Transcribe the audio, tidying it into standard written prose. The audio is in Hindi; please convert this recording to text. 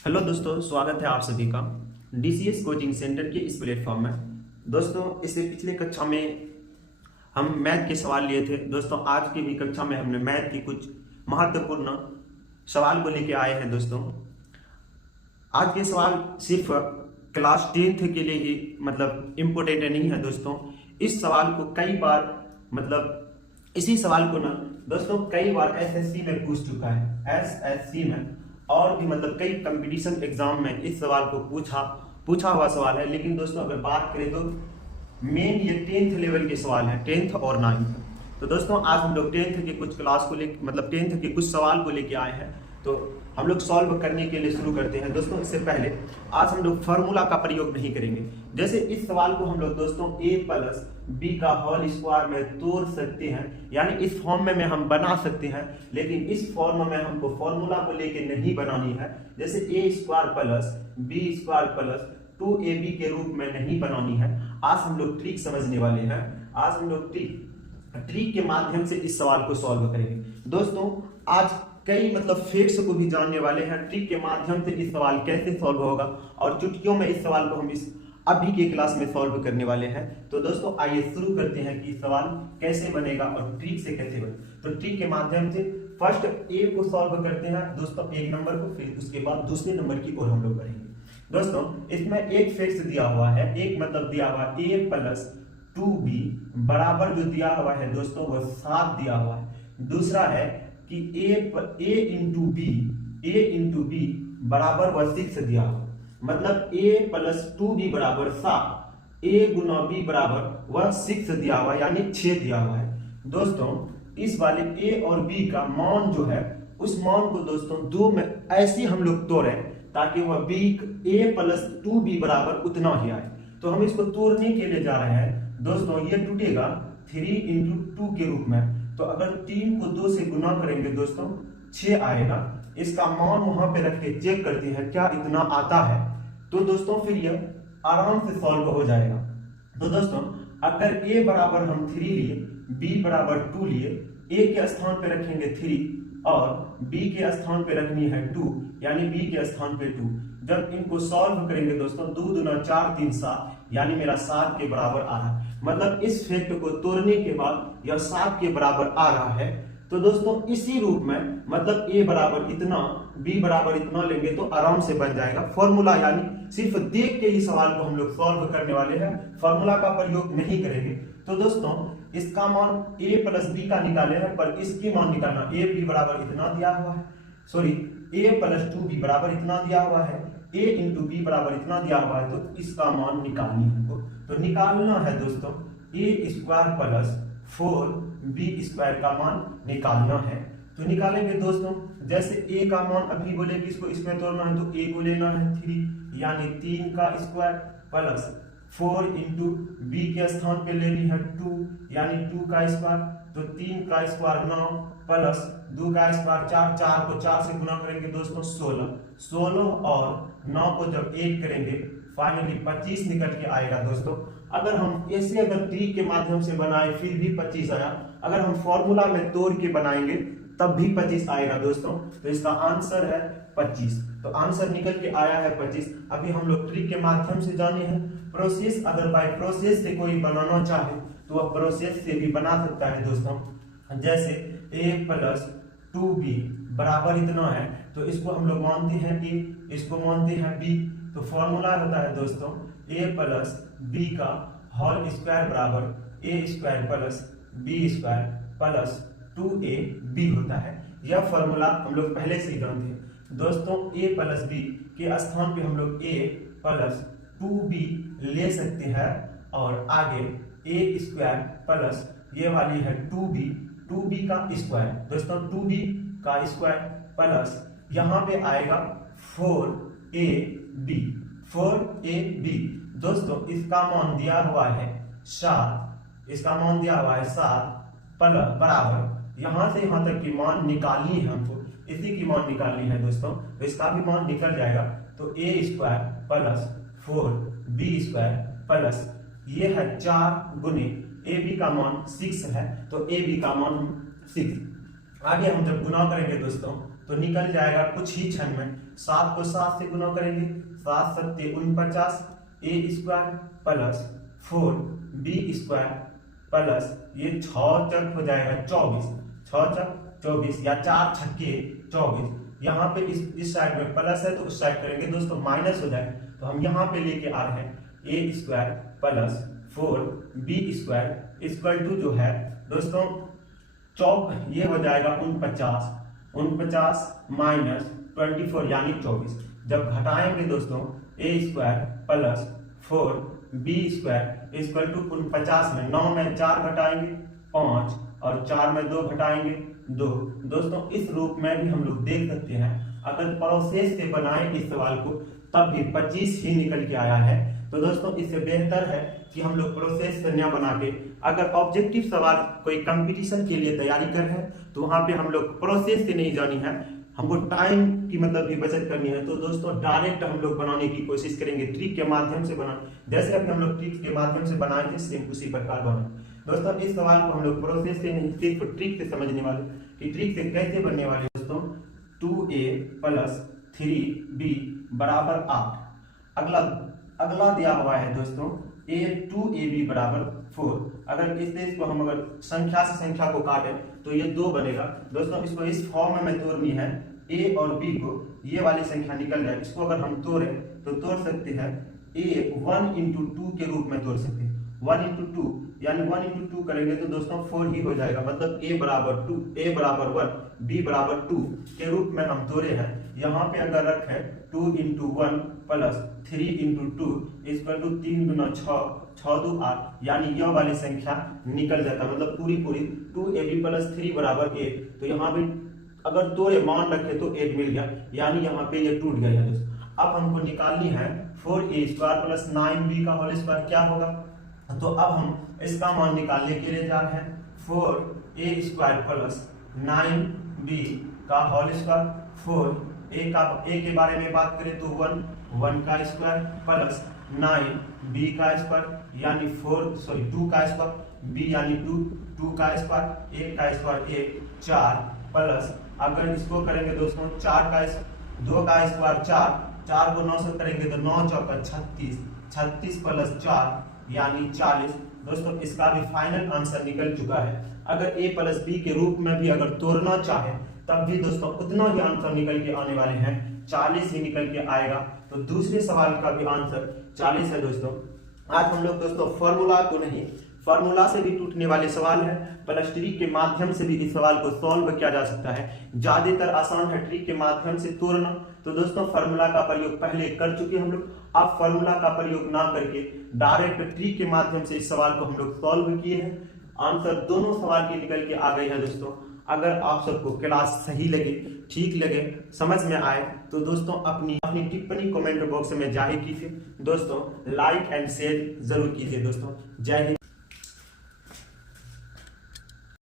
हेलो दोस्तों, स्वागत है आप सभी का डीसीएस कोचिंग सेंटर के इस प्लेटफॉर्म में। दोस्तों, इससे पिछले कक्षा में हम मैथ के सवाल लिए थे। दोस्तों, आज की भी कक्षा में हमने मैथ की कुछ महत्वपूर्ण सवाल को लेके आए हैं। दोस्तों, आज के सवाल सिर्फ क्लास 10th के लिए ही इम्पोर्टेंट नहीं है। दोस्तों, इस सवाल को कई बार इसी सवाल को ना दोस्तों कई बार एसएससी में पूछ चुका है। एसएससी में और भी कई कंपटीशन एग्जाम में इस सवाल को पूछा हुआ सवाल है। लेकिन दोस्तों, अगर बात करें तो मेन ये 10th लेवल के सवाल हैं, 10th और 9th। तो दोस्तों, आज हम लोग 10th के कुछ क्लास को लेकर 10th के कुछ सवाल को लेके आए हैं। तो हम लोग सॉल्व करने के लिए शुरू करते हैं। दोस्तों, इससे पहले आज हम लोग फार्मूला का प्रयोग नहीं करेंगे। जैसे इस सवाल को हम लोग दोस्तों a प्लस बी का होल स्क्वायर में तोड़ सकते हैं, यानी इस फॉर्म में हम बना सकते हैं। लेकिन इस फॉर्म में हमको फॉर्मूला को लेके नहीं बनानी है। जैसे a square plus B square plus 2ab के रूप में नहीं बनानी है। आज हम लोग ट्रिक समझने वाले हैं। आज हम लोग ट्रिक के माध्यम से इस सवाल को सॉल्व करेंगे। दोस्तों, आज कई फैक्ट्स को भी जानने वाले हैं। ट्रिक के माध्यम से इस सवाल कैसे सॉल्व होगा और चुटकियों में इस सवाल को हम इस अभी के क्लास में सॉल्व करने वाले हैं। तो दोस्तों, आइए शुरू करते हैं कि सवाल कैसे बनेगा और ट्रिक से कैसे बने। तो ट्रिक के माध्यम से फर्स्ट ए को सॉल्व करते हैं दोस्तों, एक नंबर को, फिर उसके बाद दूसरे नंबर की ओर हम लोग करेंगे। दोस्तों, इसमें एक फैक्ट दिया हुआ है, एक दिया हुआ ए प्लस 2b बराबर जो दिया हुआ है दोस्तों वह 7 दिया हुआ है। दूसरा है कि a इंटू बी बराबर वह 6 दिया हुआ, मतलब a प्लस 2b बराबर 7, a गुना b बराबर वह 6 दिया हुआ, यानी 6 दिया हुआ है। दोस्तों, इस वाले a और b का मान जो है उस मान को दोस्तों दो में ऐसे हम लोग तोड़ें ताकि वह a प्लस 2b बराबर उतना ही आए। तो हम इसको तोड़ने के लिए जा रहे हैं। दोस्तों, ये टूटेगा 3 इंटू 2 के रूप में। तो अगर 3 को 2 से गुना करेंगे दोस्तों 6 आएगा। इसका मान वहां पे रख के चेक करते हैं क्या इतना आता है। तो दोस्तों, फिर यह आराम से सॉल्व हो जाएगा। तो दोस्तों, अगर a बराबर हम 3 लिए, b बराबर 2 लिए, a के स्थान पे रखेंगे 3 और b के स्थान पे रखनी है 2, यानी b के स्थान पे 2। जब इनको सॉल्व करेंगे दोस्तों 2 दूना 4 3 7, यानी मेरा 7 के बराबर आ रहा है। मतलब इस फैक्ट को तोड़ने के बाद यह 7 के बराबर आ रहा है। तो दोस्तों, इसी रूप में a बराबर इतना, b बराबर इतना लेंगे तो आराम से बन जाएगा फॉर्मूला। यानी सिर्फ देख के ही सवाल को हम लोग सॉल्व करने वाले हैं, फॉर्मूला का प्रयोग नहीं करेंगे। तो दोस्तों, इसका मान a प्लस बी का निकाले हैं, पर इसकी मान निकालना a b बराबर इतना दिया हुआ है, सॉरी a प्लस 2b बराबर इतना दिया हुआ है, a इंटू बी बराबर इतना दिया हुआ है। तो इसका मान निकालनी है हमको। तो निकालना है दोस्तों a square plus 4b square का मान निकालना है। तो निकालेंगे दोस्तों। जैसे a का मान अभी बोले कि इसको इसमें तोड़ना है, तो a को लेना है 3, यानी 3 का स्क्वायर प्लस 4 इंटू बी के स्थान पे लेनी है 2, यानी 2 का स्क्वायर। तो 3 का स्क्वायर 9 प्लस 2 का स्क्वायर 4, 4 को 4 से गुना करेंगे दोस्तों 16 और 9 को जब ऐड करेंगे फाइनली 25 निकल के आएगा। दोस्तों, अगर हम ऐसे ट्रिक के माध्यम से बनाए फिर भी 25 आया, अगर हम फॉर्मूला में तोड़ के बनाएंगे तब भी 25 आएगा दोस्तों। तो इसका आंसर है 25। तो आंसर निकल के आया है 25। अभी हम लोग ट्रिक के माध्यम से जाने हैं प्रोसेस। अगर बाय प्रोसेस से कोई बनाना चाहे तो वह प्रोसेस से भी बना सकता है दोस्तों। जैसे a प्लस 2b बराबर इतना है, तो इसको हम लोग मानते हैं a, इसको मानते हैं b। तो फॉर्मूला होता है दोस्तों a प्लस b का होल स्क्वायर बराबर a square plus b square plus 2ab होता है। यह फॉर्मूला हम लोग पहले से ही जानते हैं दोस्तों। a प्लस b के स्थान पे हम लोग a प्लस 2b ले सकते हैं और आगे a स्क्वायर प्लस ये वाली है 2b का स्क्वायर दोस्तों, 2b का स्क्वायर प्लस यहाँ पे आएगा 4ab दोस्तों। इसका मान दिया हुआ है 7, इसका मान दिया हुआ है 7 प्लस बराबर यहाँ से यहाँ तक की मान निकालनी है हमको, इसी की मान निकालनी है दोस्तों। तो इसका भी मान निकल जाएगा। तो a square plus 4b square plus ये है 4 गुने ab का मान 6 है, तो ab का मान 6। आगे हम जब गुना करेंगे दोस्तों तो निकल जाएगा कुछ ही क्षण में। 7 को 7 से गुना करेंगे, 7 सत्ते 49, ए स्क्वायर प्लस 4b² प्लस ये 6 चक हो जाएगा 24, 6 चक 24 या 4 छक्के 24। यहाँ पे इस साइड में प्लस है तो उस साइड करेंगे दोस्तों माइनस हो जाए, तो हम यहाँ पे लेके आ रहे हैं A square plus 4b² equal to जो है दोस्तों चौक ये हो जाएगा 49 माइनस 24 यानी 24। जब घटाएंगे दोस्तों A square plus 4b² equal to 49 में 9 में 4 घटाएंगे 5 और 4 में 2 घटाएंगे 2। दोस्तों इस रूप में भी हम लोग देख सकते हैं, अगर प्रोसेस से बनाए इस सवाल को तब भी 25 ही निकल के आया है। तो दोस्तों इससे बेहतर है कि हम लोग प्रोसेस से न बना के, अगर ऑब्जेक्टिव सवाल कोई कंपटीशन के लिए तैयारी कर रहे हैं तो वहां पे हम लोग प्रोसेस से नहीं जानी है, हमको टाइम की मतलब भी बचत करनी है। तो दोस्तों डायरेक्ट हम लोग बनाने की कोशिश करेंगे, ट्रिक के माध्यम से बना, जैसे अभी हम लोग ट्रिक के माध्यम से बनाए थे सेम उसी प्रकार बनाए। दोस्तों इस सवाल को हम लोग प्रोसेस से नहीं सिर्फ ट्रिक से समझने वाले कि ट्रिक से कैसे बनने वाले। दोस्तों 2a प्लस 3b बराबर 8। अगला दिया हुआ है दोस्तों a2ab बराबर 4। अगर इसको हम अगर संख्या से संख्या को काटें तो ये 2 बनेगा। दोस्तों इसको इस फॉर्म में तोड़नी है, a और b को ये वाली संख्या निकल जाए, इसको अगर हम तोड़े तो तोड़ सकते हैं a 1 into 2 के रूप में तोड़ सकते हैं। 1 into 2 यानी 1 into 2 करेंगे तो दोस्तों 4 ही हो जाएगा, मतलब a बराबर 2, a बराबर 1, b बराबर 2 के रूप में हम तोड़े हैं। यहाँ पे अगर रखे 2 into 1 plus 3 into 2 equal to 3 गुना 6, 6 2 8 यानी यह वाली संख्या निकल जाता, मतलब पूरी 2ab प्लस 3 बराबर 8। तो यहाँ पे अगर तोड़े मान रखे तो 8 मिल गया, यानी यहाँ पे ये टूट गया है दोस्तों। अब हमको निकालनी है 4a² प्लस 9b का होल स्क्वायर क्या होगा। तो अब हम इसका मान निकालने के लिए जा रहे हैं 4a² प्लस 9b का होल स्क्वायर। 4a के बारे में बात करें तो 1 का स्क्वायर प्लस 9b का स्क्वायर यानी 2 का स्क्वायर, b यानी 2 का स्क्वायर, 1 का स्क्वायर 1, 4 प्लस अगर इसको करेंगे दोस्तों 2 का स्क्वायर 4 को 9 से करेंगे तो 9 चौका 36 प्लस 4 यानी 40। दोस्तों इसका भी फाइनल आंसर निकल चुका है। अगर a प्लस बी के रूप में भी अगर तोड़ना चाहे तब भी दोस्तों उतना ही आंसर निकल के आने वाले हैं, 40 ही निकल के आएगा। तो दूसरे सवाल का भी आंसर 40 है दोस्तों। आज हम लोग दोस्तों फॉर्मूला को नहीं, फॉर्मूला से भी टूटने वाले सवाल है, प्लस ट्रिक के माध्यम से भी इस सवाल को सॉल्व किया जा सकता है। ज्यादातर आसान है ट्रिक के माध्यम से तोड़ना। तो दोस्तों फार्मूला का प्रयोग पहले कर चुके हम लोग, अब फार्मूला का प्रयोग ना करके डायरेक्ट ट्रिक के माध्यम से इस सवाल को हम लोग सॉल्व किए हैं। आंसर दोनों सवाल के निकल के आ गए हैं दोस्तों। अगर आप सबको क्लास सही लगे, ठीक लगे, समझ में आए तो दोस्तों अपनी टिप्पणी कमेंट बॉक्स में जाहिर कीजिए। दोस्तों लाइक एंड शेयर जरूर कीजिए दोस्तों। जय हिंद।